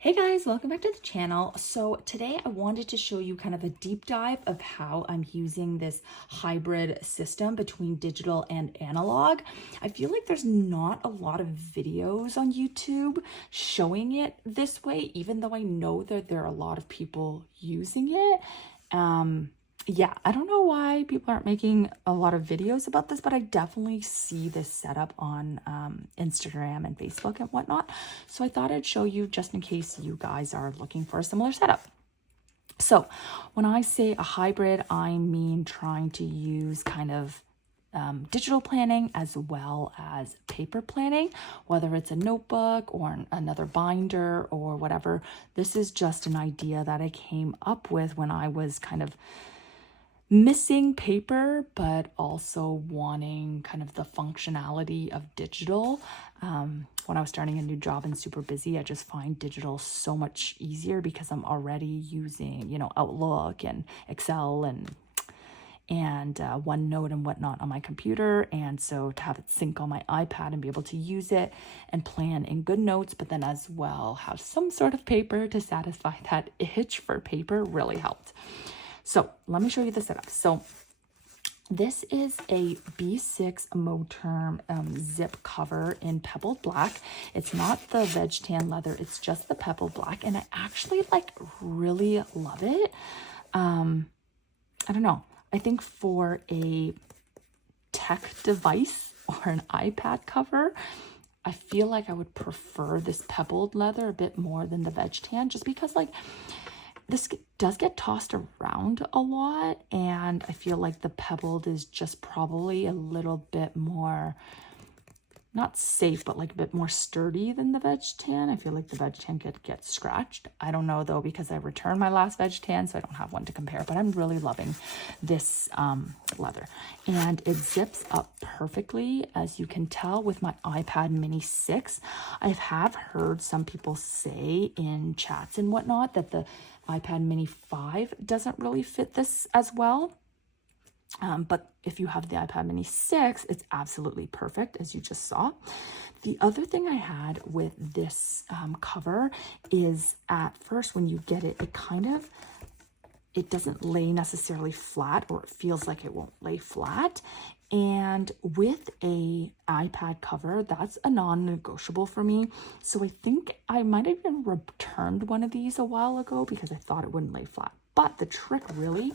Hey guys, welcome back to the channel. So today I wanted to show you kind of a deep dive of how I'm using this hybrid system between digital and analog. I feel like there's not a lot of videos on YouTube showing it this way, even though I know that there are a lot of people using it. Yeah, I don't know why people aren't making a lot of videos about this, but I definitely see this setup on Instagram and Facebook and whatnot. So I thought I'd show you just in case you guys are looking for a similar setup. So when I say a hybrid, I mean trying to use kind of digital planning as well as paper planning, whether it's a notebook or another binder or whatever. This is just an idea that I came up with when I was kind of missing paper, but also wanting kind of the functionality of digital. When I was starting a new job and super busy, I just find digital so much easier because I'm already using, Outlook and Excel and OneNote and whatnot on my computer. And so to have it sync on my iPad and be able to use it and plan in good notes, but then as well have some sort of paper to satisfy that itch for paper really helped. So let me show you the setup. So this is a B6 Moterm zip cover in pebbled black. It's not the veg tan leather, it's just the pebbled black. And I actually really love it. I don't know. I think for a tech device or an iPad cover, I feel like I would prefer this pebbled leather a bit more than the veg tan, just because this does get tossed around a lot, and I feel like the pebbled is just probably a little bit more, not safe, but a bit more sturdy than the veg tan. I feel like the veg tan could get scratched. I don't know though, because I returned my last veg tan, so I don't have one to compare, but I'm really loving this leather. And it zips up perfectly, as you can tell with my iPad mini 6. I have heard some people say in chats and whatnot that the iPad mini 5 doesn't really fit this as well. But if you have the iPad mini 6, it's absolutely perfect, as you just saw. The other thing I had with this cover is at first when you get it, it doesn't lay necessarily flat, or it feels like it won't lay flat. And with a iPad cover, that's a non-negotiable for me. So I think I might have even returned one of these a while ago because I thought it wouldn't lay flat. But the trick really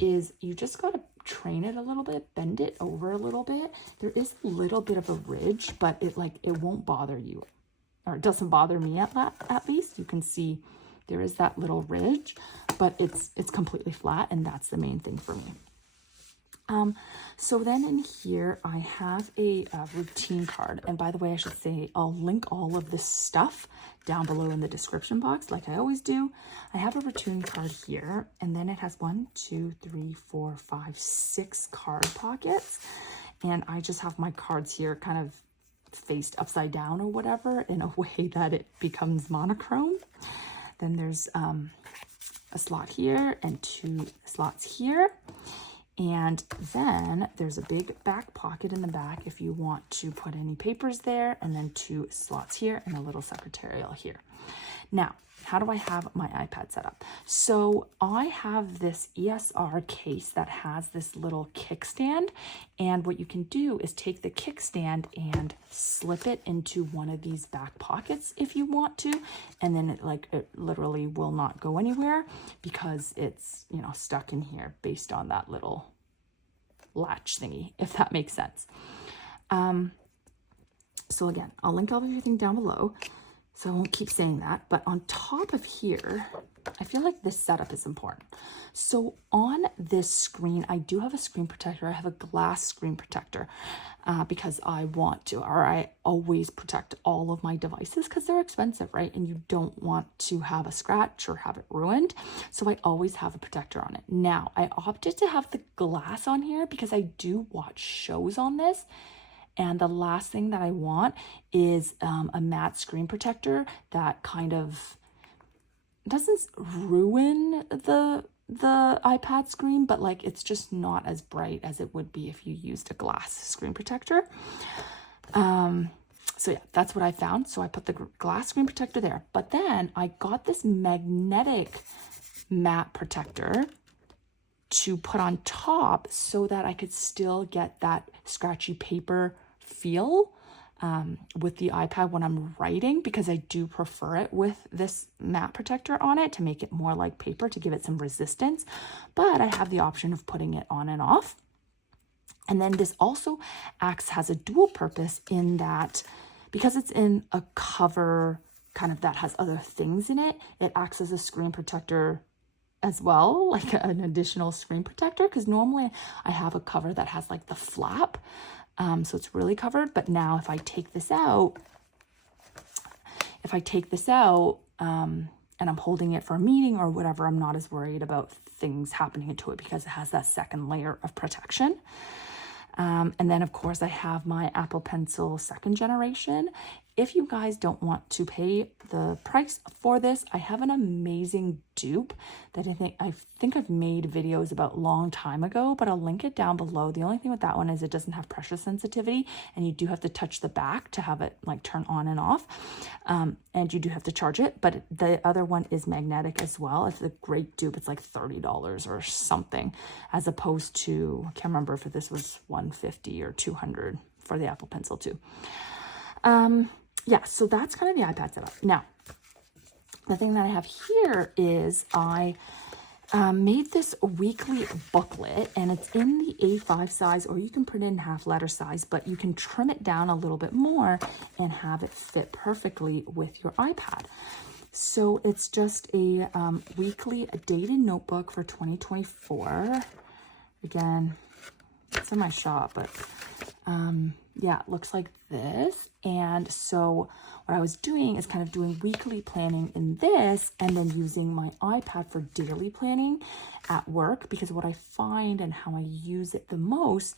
is you just got to train it a little bit, bend it over a little bit. There is a little bit of a ridge, but it won't bother you, or it doesn't bother me at least. You can see there is that little ridge, but it's completely flat, and that's the main thing for me. So then in here, I have a routine card. And by the way, I should say, I'll link all of this stuff down below in the description box, like I always do. I have a routine card here, and then it has 6 card pockets. And I just have my cards here kind of faced upside down or whatever, in a way that it becomes monochrome. Then there's a slot here and 2 slots here. And then there's a big back pocket in the back if you want to put any papers there, and then 2 slots here and a little secretarial here. Now, how do I have my iPad set up? So I have this ESR case that has this little kickstand, and what you can do is take the kickstand and slip it into one of these back pockets if you want to, and then it literally will not go anywhere because it's stuck in here based on that little latch thingy, if that makes sense. So again, I'll link everything down below, so I won't keep saying that. But on top of here, I feel like this setup is important. So on this screen, I do have a screen protector. I have a glass screen protector because I want to, or I always protect all of my devices because they're expensive, right? And you don't want to have a scratch or have it ruined. So I always have a protector on it. Now, I opted to have the glass on here because I do watch shows on this. And the last thing that I want is a matte screen protector that kind of doesn't ruin the iPad screen, but it's just not as bright as it would be if you used a glass screen protector. So yeah, that's what I found. So I put the glass screen protector there, but then I got this magnetic matte protector to put on top so that I could still get that scratchy paper feel with the iPad when I'm writing, because I do prefer it with this matte protector on it to make it more like paper, to give it some resistance. But I have the option of putting it on and off. And then this also has a dual purpose in that, because it's in a cover kind of that has other things in it, it acts as a screen protector as well, like an additional screen protector, because normally I have a cover that has like the flap, so it's really covered. But now if I take this out, and I'm holding it for a meeting or whatever, I'm not as worried about things happening to it because it has that second layer of protection. And then of course I have my Apple Pencil 2nd generation. If you guys don't want to pay the price for this, I have an amazing dupe that I think I've made videos about a long time ago, but I'll link it down below. The only thing with that one is it doesn't have pressure sensitivity, and you do have to touch the back to have it like turn on and off. And you do have to charge it, but the other one is magnetic as well. It's a great dupe. It's like $30 or something, as opposed to, I can't remember if this was $150 or $200 for the Apple Pencil 2. Yeah, so that's kind of the iPad setup. Now, the thing that I have here is I made this weekly booklet, and it's in the A5 size, or you can print it in half letter size, but you can trim it down a little bit more and have it fit perfectly with your iPad. So it's just a weekly dated notebook for 2024. Again, it's in my shop, but yeah, it looks like this. And so what I was doing is kind of doing weekly planning in this, and then using my iPad for daily planning at work, because what I find and how I use it the most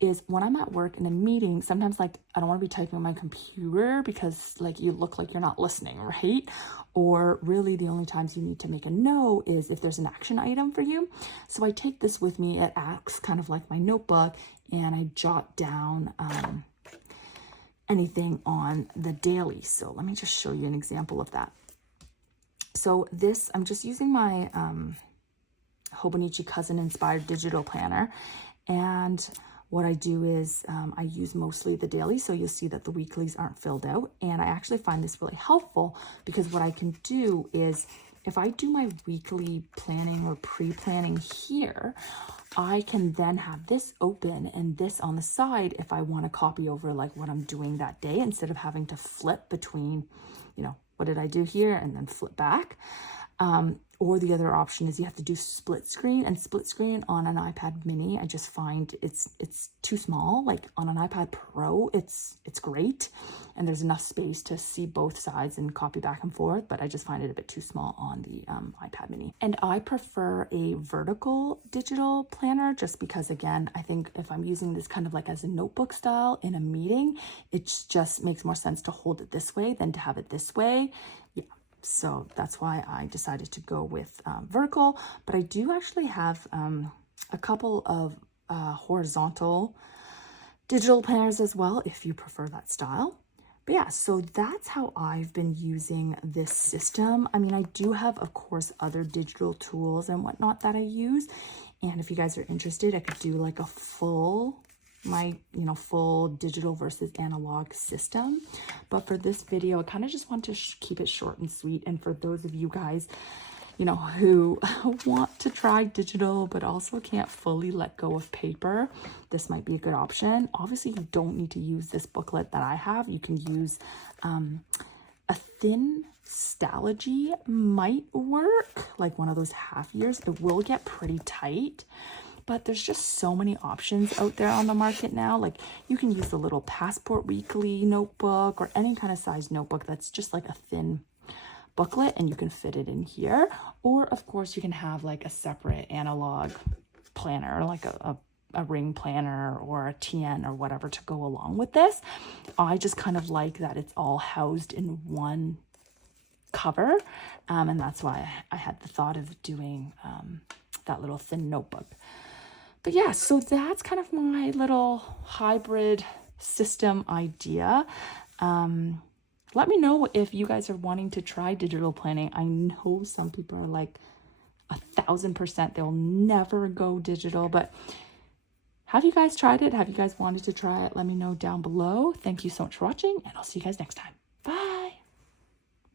is when I'm at work in a meeting, sometimes like I don't want to be typing on my computer because like you look like you're not listening, right? Or really the only times you need to make a note is if there's an action item for you. So I take this with me. It acts kind of like my notebook, and I jot down anything on the daily. So let me just show you an example of that. So this, I'm just using my Hobonichi Cousin inspired digital planner, and what I do is I use mostly the daily, so you'll see that the weeklies aren't filled out. And I actually find this really helpful because what I can do is if I do my weekly planning or pre-planning here, I can then have this open and this on the side if I want to copy over like what I'm doing that day, instead of having to flip between, you know, what did I do here and then flip back. Or the other option is you have to do split screen, and split screen on an iPad mini, I just find it's too small. Like on an iPad Pro, it's great, and there's enough space to see both sides and copy back and forth, but I just find it a bit too small on the iPad mini. And I prefer a vertical digital planner just because, again, I think if I'm using this kind of like as a notebook style in a meeting, it just makes more sense to hold it this way than to have it this way. Yeah. So that's why I decided to go with vertical, but I do actually have a couple of horizontal digital planners as well, if you prefer that style. But yeah, so that's how I've been using this system. I mean, I do have, of course, other digital tools and whatnot that I use. And if you guys are interested, I could do like a full digital versus analog system. But for this video, I kind of just want to keep it short and sweet. And for those of you guys, you know, who want to try digital but also can't fully let go of paper, this might be a good option. Obviously, you don't need to use this booklet that I have. You can use a thin Stalogy might work, like one of those half years. It will get pretty tight, but there's just so many options out there on the market now. Like you can use the little Passport Weekly notebook or any kind of size notebook that's just like a thin booklet, and you can fit it in here. Or of course you can have like a separate analog planner, like a ring planner or a TN or whatever to go along with this. I just kind of like that it's all housed in one cover, and that's why I had the thought of doing that little thin notebook. But yeah, so that's kind of my little hybrid system idea. Let me know if you guys are wanting to try digital planning. I know some people are like 1,000% they'll never go digital, but have you guys tried it? Have you guys wanted to try it? Let me know down below. Thank you so much for watching, and I'll see you guys next time.